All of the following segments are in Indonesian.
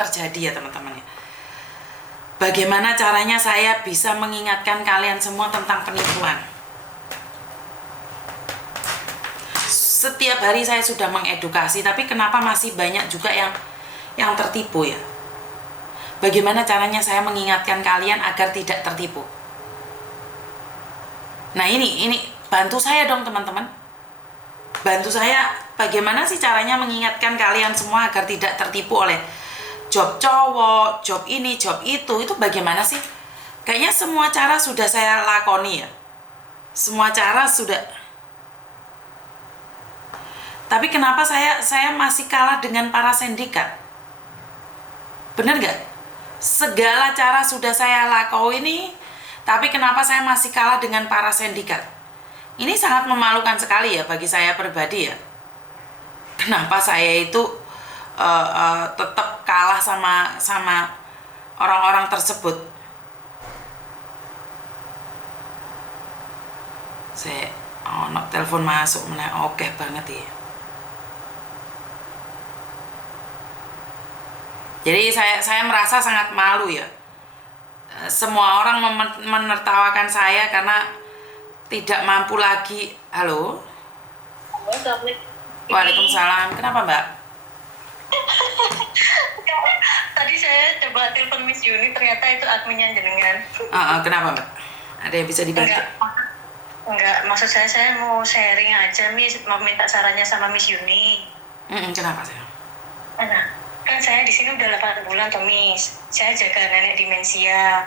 terjadi ya teman-teman ya. Bagaimana caranya saya bisa mengingatkan kalian semua tentang penipuan? Setiap hari saya sudah mengedukasi, tapi kenapa masih banyak juga yang tertipu ya? Bagaimana caranya saya mengingatkan kalian agar tidak tertipu? Nah ini bantu saya dong teman-teman. Bantu saya, bagaimana sih caranya mengingatkan kalian semua agar tidak tertipu oleh job cowok, job ini, job itu bagaimana sih? Kayaknya semua cara sudah saya lakoni ya. Semua cara sudah. Tapi kenapa saya masih kalah dengan para sindikat? Bener gak? Segala cara sudah saya lakuin ini, tapi kenapa saya masih kalah dengan para sindikat? Ini sangat memalukan sekali ya bagi saya pribadi ya. Kenapa saya itu tetap kalah sama orang-orang tersebut? Saya telepon masuk oke banget ya. Jadi saya merasa sangat malu ya. Semua orang menertawakan saya karena tidak mampu lagi. Halo? Waalaikumsalam. Kenapa Mbak? Tadi saya coba telepon Miss Yuni, ternyata itu adminnya jenengan. Kenapa Mbak? Ada yang bisa dibantu? Enggak, maksud saya mau sharing aja Miss, mau minta sarannya sama Miss Yuni. Kenapa saya? Nah, kan saya di sini udah 8 bulan toh Miss. Saya jaga nenek demensia.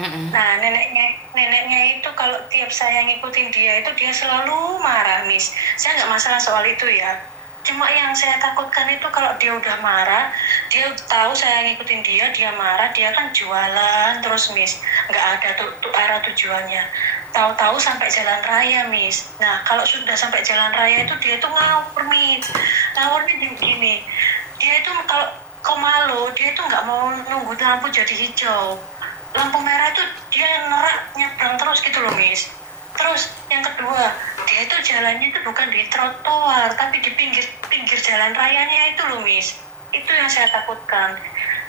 Nah, neneknya itu kalau tiap saya ngikutin dia itu dia selalu marah Miss. Saya nggak masalah soal itu ya. Cuma yang saya takutkan itu kalau dia udah marah, dia tahu saya ngikutin dia marah, dia kan jualan terus Miss. Nggak ada tuh arah tujuannya. Tahu-tahu sampai jalan raya Miss. Nah, kalau sudah sampai jalan raya itu dia tuh ngawur Miss. Ngawurnya begini. Dia itu kalau malu, dia itu nggak mau nunggu lampu jadi hijau. Lampu merah itu dia nerak nyebrang terus gitu loh Miss. Terus yang kedua, dia itu jalannya itu bukan di trotoar tapi di pinggir jalan rayanya itu loh Miss. Itu yang saya takutkan.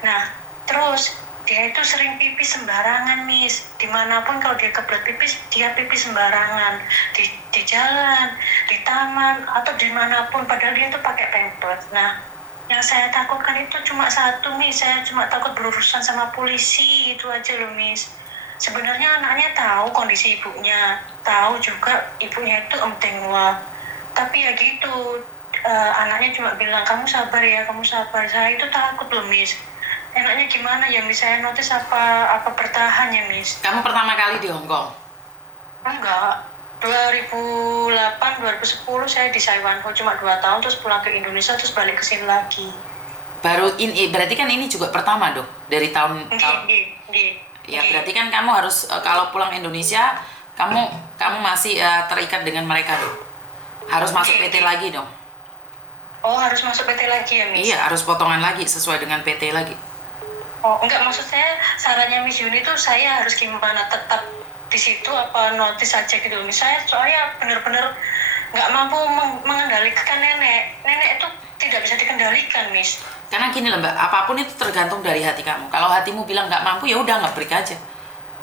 Nah terus dia itu sering pipis sembarangan Miss. Dimanapun kalau dia kebelet pipis, dia pipis sembarangan di jalan, di taman atau dimanapun, padahal dia itu pakai pampers. Nah yang saya takutkan itu cuma satu Miss, saya cuma takut berurusan sama polisi, itu aja loh Miss. Sebenarnya anaknya tahu kondisi ibunya, tahu juga ibunya itu emtengwa, tapi ya gitu, anaknya cuma bilang kamu sabar ya, kamu sabar. Saya itu takut loh Miss. Enaknya gimana ya Miss, saya notice apa bertahan ya Miss. Kamu pertama kali di Hong Kong? Enggak, 2008-2010 saya di Taiwan cuma 2 tahun, terus pulang ke Indonesia, terus balik ke sini lagi. Baru ini berarti kan ini juga pertama dong dari tahun. Ya berarti kan kamu harus kalau pulang Indonesia kamu masih terikat dengan mereka dong. Harus masuk PT lagi dong. Oh, harus masuk PT lagi ya Miss? Iya, harus potongan lagi sesuai dengan PT lagi. Oh enggak, maksud saya sarannya Miss Yuni tuh saya harus gimana, tetap di situ apa notice aja gitu Miss. Saya soalnya benar-benar nggak mampu mengendalikan nenek itu tidak bisa dikendalikan Miss. Karena gini loh Mbak, apapun itu tergantung dari hati kamu. Kalau hatimu bilang nggak mampu, ya udah nggak break aja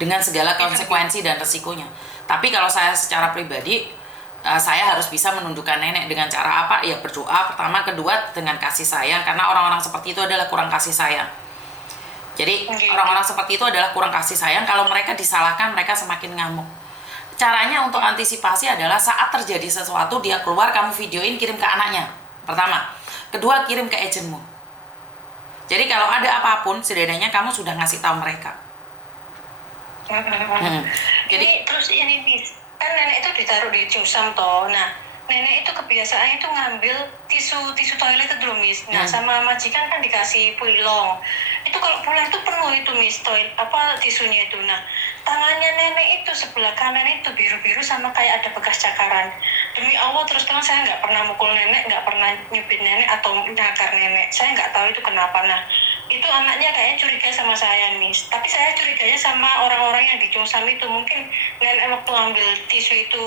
dengan segala konsekuensi dan resikonya. Tapi kalau saya secara pribadi, saya harus bisa menundukkan nenek dengan cara apa? Ya berdoa pertama, kedua dengan kasih sayang, karena orang-orang seperti itu adalah kurang kasih sayang. Jadi orang-orang seperti itu adalah kurang kasih sayang. Kalau mereka disalahkan, mereka semakin ngamuk. Caranya untuk antisipasi adalah saat terjadi sesuatu, dia keluar, kamu videoin, kirim ke anaknya. Pertama. Kedua, kirim ke agenmu. Jadi kalau ada apapun, setidaknya kamu sudah ngasih tahu mereka. Jadi terus ini Miss, kan nenek itu ditaruh di cusam toh. Nah, nenek itu kebiasaannya itu ngambil tisu toilet itu dulu Miss. Nah, sama majikan kan dikasih puilong. Itu kalau pulang itu penuh itu Miss, tisunya itu. Nah, tangannya nenek itu sebelah kanan itu biru-biru sama kayak ada bekas cakaran. Demi Allah terus terang saya nggak pernah mukul nenek, nggak pernah nyubit nenek atau nyakar nenek. Saya nggak tahu itu kenapa. Nah, itu anaknya kayaknya curiga sama saya Miss. Tapi saya curiganya sama orang-orang yang di Cungsam itu. Mungkin nenek waktu ambil tisu itu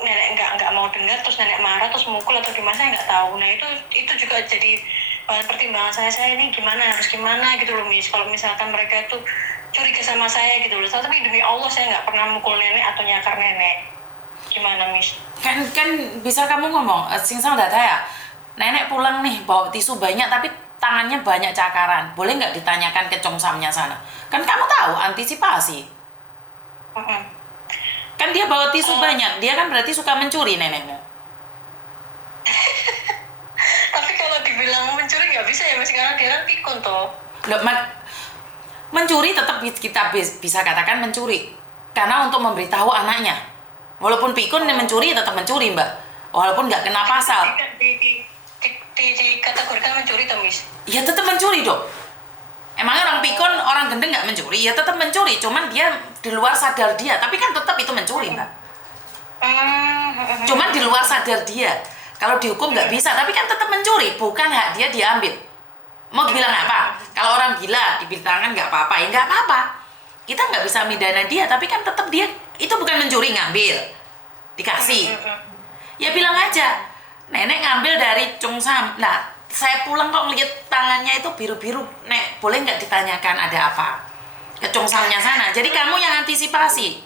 nenek nggak mau dengar, terus nenek marah terus mukul atau gimana, saya nggak tahu. Nah itu juga jadi bahan pertimbangan saya ini gimana, harus gimana gitu loh Miss. Kalau misalkan mereka itu curiga sama saya gitu loh, tapi demi Allah saya nggak pernah mukul nenek atau nyakar nenek. Gimana Miss? Kan bisa kamu ngomong, sing sang data ya, nenek pulang nih bawa tisu banyak tapi tangannya banyak cakaran, boleh nggak ditanyakan ke congsamnya sana? Kan kamu tahu antisipasi. Kan dia bawa tisu banyak, dia kan berarti suka mencuri nenekmu. Tapi kalau dibilang mencuri nggak bisa ya Mas, sekarang dia kan pikun toh. Loh, mencuri tetap kita bisa katakan mencuri karena untuk memberitahu anaknya. Walaupun pikun mencuri tetap mencuri mbak, walaupun nggak kena pasal. Dikategorikan mencuri toh Miss? Ya tetap mencuri dong. Emangnya orang pikun, orang gendeng nggak mencuri? Ya tetap mencuri, cuman dia di luar sadar dia, tapi kan tetap itu mencuri mbak. Cuman di luar sadar dia. Kalau dihukum nggak bisa, tapi kan tetap mencuri, bukan hak dia diambil. Mau dibilang apa? Kalau orang gila diberi tangan nggak apa-apa, ya nggak apa-apa. Kita nggak bisa midana dia, tapi kan tetap dia itu bukan mencuri, ngambil, dikasih. Ya bilang aja, nenek ngambil dari Cungsam. Nah, saya pulang kok ngeliat tangannya itu biru-biru, nek boleh nggak ditanyakan ada apa ke Cungsamnya sana. Jadi kamu yang antisipasi.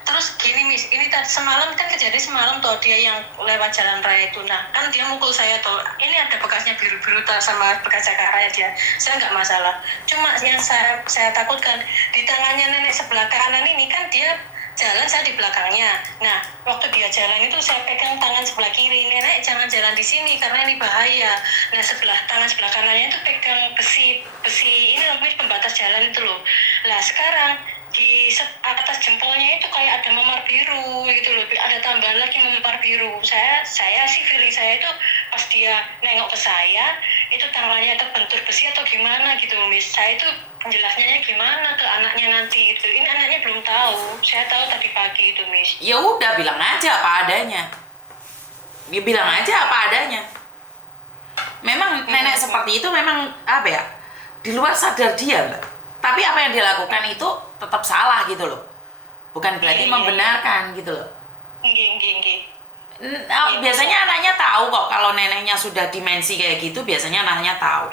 Terus gini Miss, ini tadi semalam kan kejadian semalam toh, dia yang lewat jalan raya itu. Nah kan dia mukul saya toh, ini ada bekasnya biru-biru sama bekas cakar raya dia. Saya nggak masalah. Cuma yang saya takutkan di tangannya nenek sebelah kanan ini kan dia jalan, saya di belakangnya. Nah waktu dia jalan itu saya pegang tangan sebelah kiri, nenek jangan jalan di sini karena ini bahaya. Nah tangan sebelah kanannya itu pegang besi ini namanya pembatas jalan itu loh. Nah sekarang di atas jempolnya itu kayak ada memar biru gitu loh, ada tambahan lagi memar biru. Saya sih feeling saya itu pas dia nengok ke saya itu tangannya terbentur besi atau gimana gitu Miss. Saya itu penjelasnya gimana ke anaknya nanti gitu. Ini anaknya belum tahu, saya tahu tadi pagi itu Miss. Ya udah bilang aja apa adanya. Dia bilang aja apa adanya. Memang nenek seperti itu memang apa ya? Di luar sadar dia, Mbak. Tapi apa yang dilakukan itu tetap salah gitu loh. Bukan berarti membenarkan gitu loh. Biasanya anaknya tahu kok kalau neneknya sudah dimensi kayak gitu, biasanya anaknya tahu.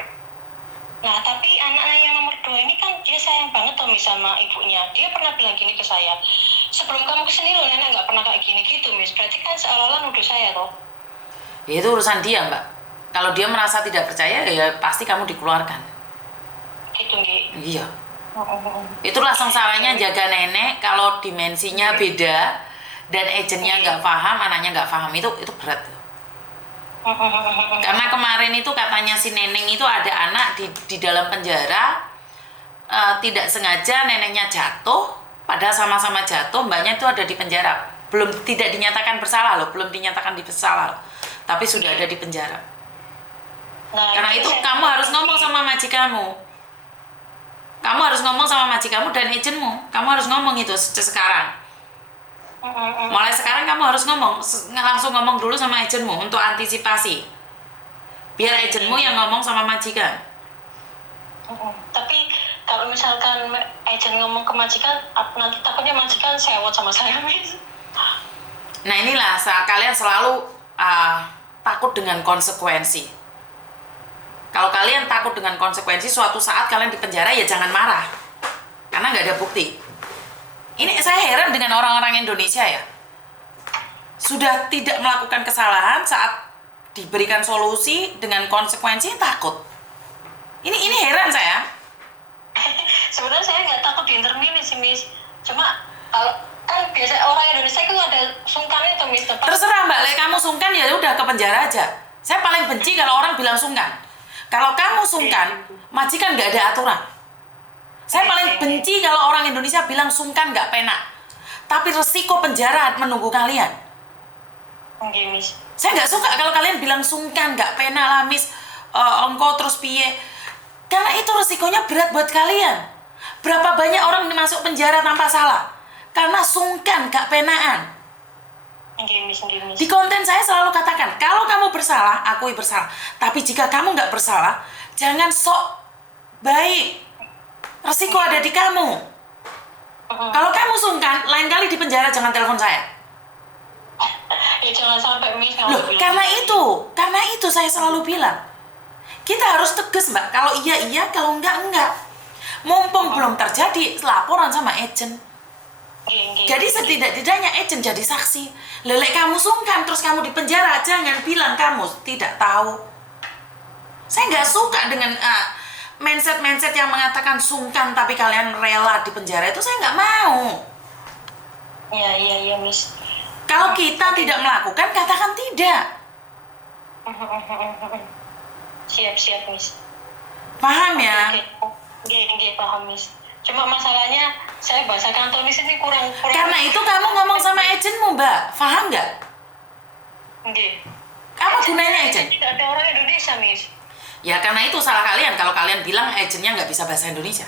Nah, tapi anaknya yang nomor 2 ini kan dia sayang banget Tommy sama ibunya. Dia pernah bilang gini ke saya, sebelum kamu kesini loh nenek nggak pernah kayak gini gitu, Miss. Berarti kan seolah-olah nuduh saya toh. Ya itu urusan dia, Mbak. Kalau dia merasa tidak percaya, ya pasti kamu dikeluarkan. Gitu, Nggih. Iya. Itulah sengsaranya jaga nenek kalau dimensinya beda dan agentnya nggak paham, anaknya nggak paham, itu berat. Karena kemarin itu katanya si Neneng itu ada anak di dalam penjara, tidak sengaja neneknya jatuh, padahal sama-sama jatuh, mbaknya itu ada di penjara, tidak dinyatakan bersalah loh, tapi sudah ada di penjara. Nah, karena itu kamu harus ngomong sama majikanmu. Kamu harus ngomong sama majikanmu dan agentmu. Kamu harus ngomong itu sekarang. Mulai sekarang kamu harus langsung ngomong dulu sama agentmu untuk antisipasi. Biar agentmu yang ngomong sama majikan. Tapi kalau misalkan agent ngomong ke majikan, nanti takutnya majikan sewot sama saya, Miss. Nah inilah kalian selalu takut dengan konsekuensi. Kalau kalian takut dengan konsekuensi, suatu saat kalian di penjara ya jangan marah, karena nggak ada bukti. Ini saya heran dengan orang-orang Indonesia ya, sudah tidak melakukan kesalahan saat diberikan solusi dengan konsekuensi takut. Ini heran saya. Sebenarnya saya nggak takut diintermini sih, Miss. Cuma kalau kan biasa orang Indonesia itu ada sungkannya tuh, Miss. Terserah Mbak, kamu sungkan ya udah ke penjara aja. Saya paling benci kalau orang bilang sungkan. Kalau kamu sungkan, majikan nggak ada aturan. Saya paling benci kalau orang Indonesia bilang sungkan nggak penak. Tapi resiko penjara menunggu kalian. Miss. Saya nggak suka kalau kalian bilang sungkan nggak penak lah, Miss. Engkau terus piye. Karena itu resikonya berat buat kalian. Berapa banyak orang masuk penjara tanpa salah? Karena sungkan nggak penaan. Di konten saya selalu katakan, kalau kamu bersalah, akui bersalah. Tapi jika kamu nggak bersalah, jangan sok baik. Resiko ada di kamu. Kalau kamu sungkan, lain kali di penjara jangan telepon saya. Ya jangan sampai Miss. Loh, karena itu saya selalu bilang, Kita harus tegas, Mbak. Kalau iya, iya. Kalau enggak. Mumpung belum terjadi, laporan sama agent. Jadi setidak-tidaknya agent jadi saksi. Lelek kamu sungkan, terus kamu di penjara, jangan bilang kamu tidak tahu. Saya nggak suka dengan mindset yang mengatakan sungkan tapi kalian rela di penjara, itu saya nggak mau. Iya, Miss. Kalau kita tidak melakukan, katakan tidak. Siap, Miss. Paham ya? Oke, paham, Miss. Cuma masalahnya saya bahasa Kantonis ini kurang. Karena itu kamu ngomong sama agentmu, Mbak. Paham nggak? Oke. Apa gunanya agent? Tidak ada orang Indonesia, Miss. Ya karena itu salah kalian kalau kalian bilang agentnya nggak bisa bahasa Indonesia.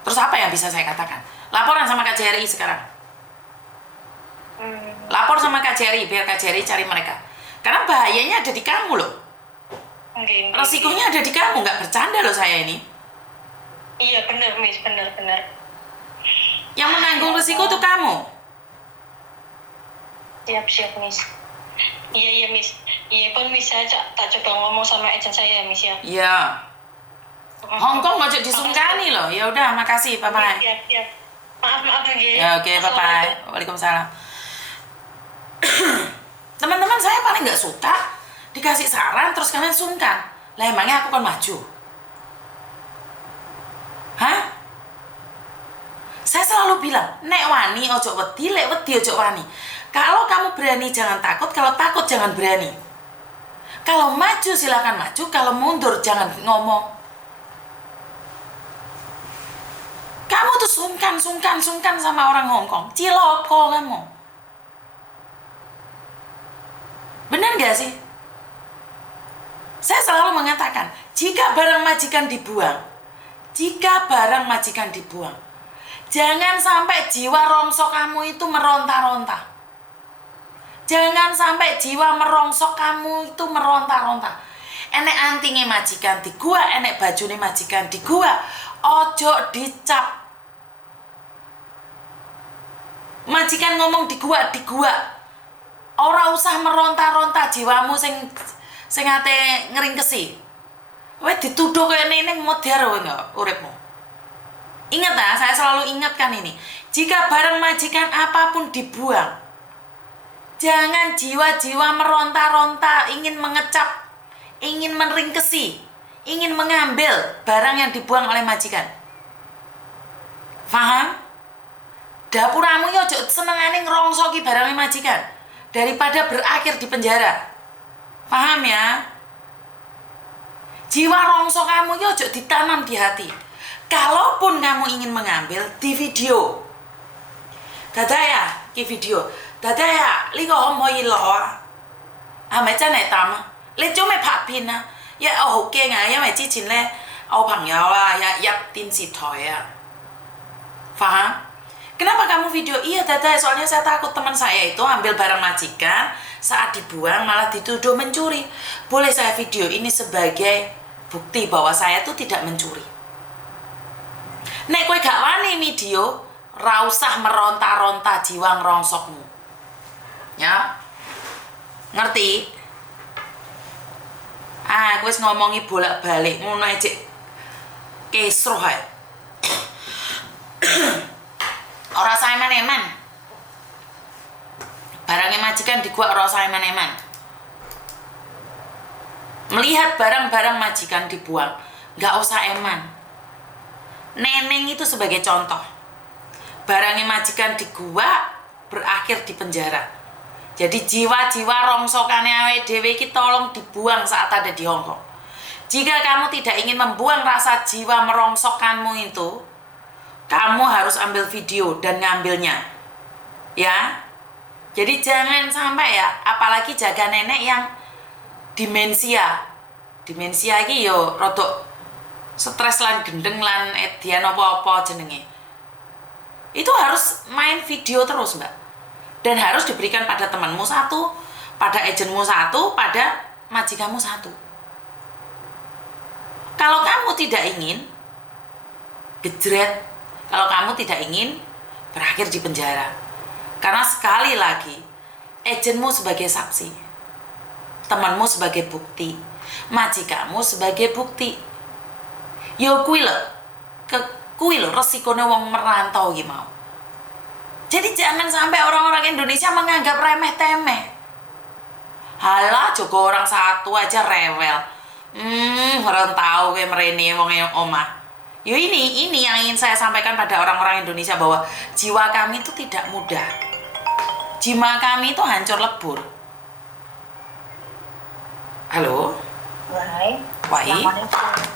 Terus apa yang bisa saya katakan? Laporan sama KJRI sekarang. Lapor sama KJRI biar KJRI cari mereka. Karena bahayanya ada di kamu loh. Resikonya ada di kamu, nggak bercanda loh saya ini. Iya benar, Miss, benar. Yang menanggung resiko tuh kamu. Siap, Miss. Iya, Miss. Iya pun, Miss, saya tak coba ngomong sama agent saya, Miss, ya. Iya. Hongkong mau disungkani loh. Ya udah, makasih, bye-bye. Siap. Maaf, ya. Oke, bye-bye. Waalaikumsalam. Teman-teman saya paling nggak suka dikasih saran terus kalian sungkan. Lah emangnya aku kan maju? Hah? Saya selalu bilang, nek wani ojo wedi, lek wedi ojo wani. Kalau kamu berani jangan takut, kalau takut jangan berani. Kalau maju silakan maju, kalau mundur jangan ngomong. Kamu tuh sungkan sama orang Hongkong. Ciloko kamu. Benar gak sih? Saya selalu mengatakan, jika barang majikan dibuang, jangan sampai jiwa rongsok kamu itu meronta-ronta. Jangan sampai jiwa merongsok kamu itu meronta-ronta. Enek antinge majikan di gua, enek bajune majikan di gua. Ojo dicap. Majikan ngomong di gua. Ora usah meronta-ronta jiwamu sing ate ngeringkesi. Weh dituduh kaya neneng modar wae enggak uripmu. Ingat ya, saya selalu ingatkan ini. Jika barang majikan apapun dibuang, jangan jiwa-jiwa meronta-ronta, ingin mengecap, ingin meringkesi, ingin mengambil barang yang dibuang oleh majikan. Paham? Dapuramu yo ojo senengane ngrongsoki barangnya majikan daripada berakhir di penjara. Paham ya? Jiwa rongsok kamu yo ojo ditanam di hati. Kalaupun kamu ingin mengambil, di video. Dadaya, ki video. Dadaya, li ko kong koi lo ah?係咪真係抌啊？你做咩拍片啊？我好驚啊，因為之前呢，我朋友啊入電視台啊。Paham? Kenapa kamu video? Iya Dada, soalnya saya takut teman saya itu ambil barang majikan, saat dibuang malah dituduh mencuri. Boleh saya video ini sebagai bukti bahwa saya tuh tidak mencuri. Nek kowe gak wani video, ra usah meronta-ronta jiwa ngerongsokmu. Ya? Ngerti? Kowe wis ngomongi bolak-balik ngono ae cek kesruh ae. Ora usah eman-eman. Barangnya majikan di gua ora usah eman-eman. Melihat barang-barang majikan dibuang, gak usah eman. Neneng itu sebagai contoh. Barangnya majikan di gua berakhir di penjara. Jadi jiwa-jiwa rongsokane awake dhewe iki tolong dibuang saat ada di Hongkong. Jika kamu tidak ingin membuang rasa jiwa merongsokkanmu itu, kamu harus ambil video dan ngambilnya. Ya. Jadi jangan sampai ya, apalagi jaga nenek yang demensia. Demensia iki yo rodok stres lan gendeng lan edian apa-apa jenenge. Itu harus main video terus, Mbak. Dan harus diberikan pada temanmu satu, pada agentmu satu, pada majikanmu satu. Kalau kamu tidak ingin gejret, kalau kamu tidak ingin berakhir di penjara. Karena sekali lagi, agentmu sebagai saksi, temanmu sebagai bukti, Majikamu sebagai bukti. Yo kuwi lho. Kuwi lho resikone wong merantau iki mau. Jadi jangan sampai orang-orang Indonesia menganggap remeh temeh. Halah Joko orang satu aja rewel. Orang tahu kayak merene wong omah. Yo ini yang ingin saya sampaikan pada orang-orang Indonesia bahwa jiwa kami itu tidak mudah. Jiwa kami itu hancur lebur. Halo? Wahai. Wahai. Assalamualaikum.